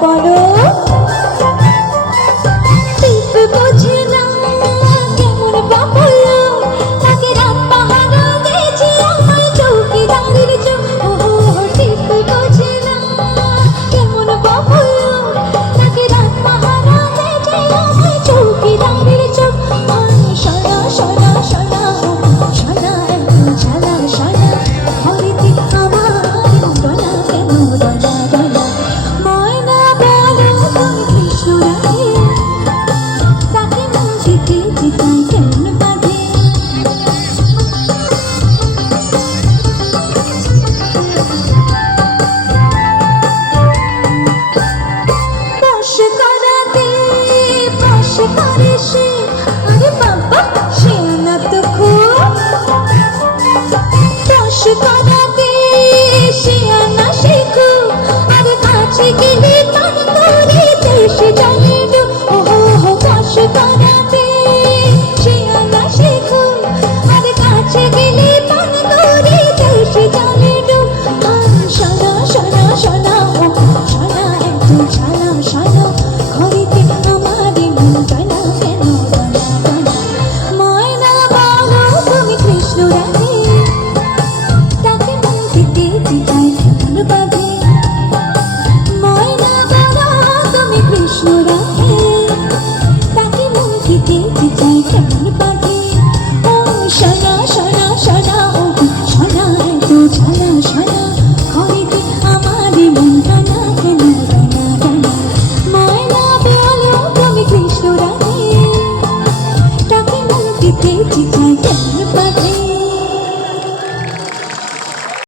বলো দীপ বোঝে না কেমন বাবলো তাকে রাত পাহারা দিয়েছি আমায় চৌকিদারের চোখ ও দীপ বোঝে না কেমন বাবলো তাকে রাত পাহারা দিয়েছি আমায় চৌকিদারের চোখ শোনা শোনা শোনা শোনা শোনা শোনা হরিতে আমার ডোলা কেন ডোলা ডোলা ময়না বলো তুমি কৃষ্ণ রাধে তাকে মন জিতে জিতাই কেমন বাঁধে বশ করাতে বশ করে সে আরে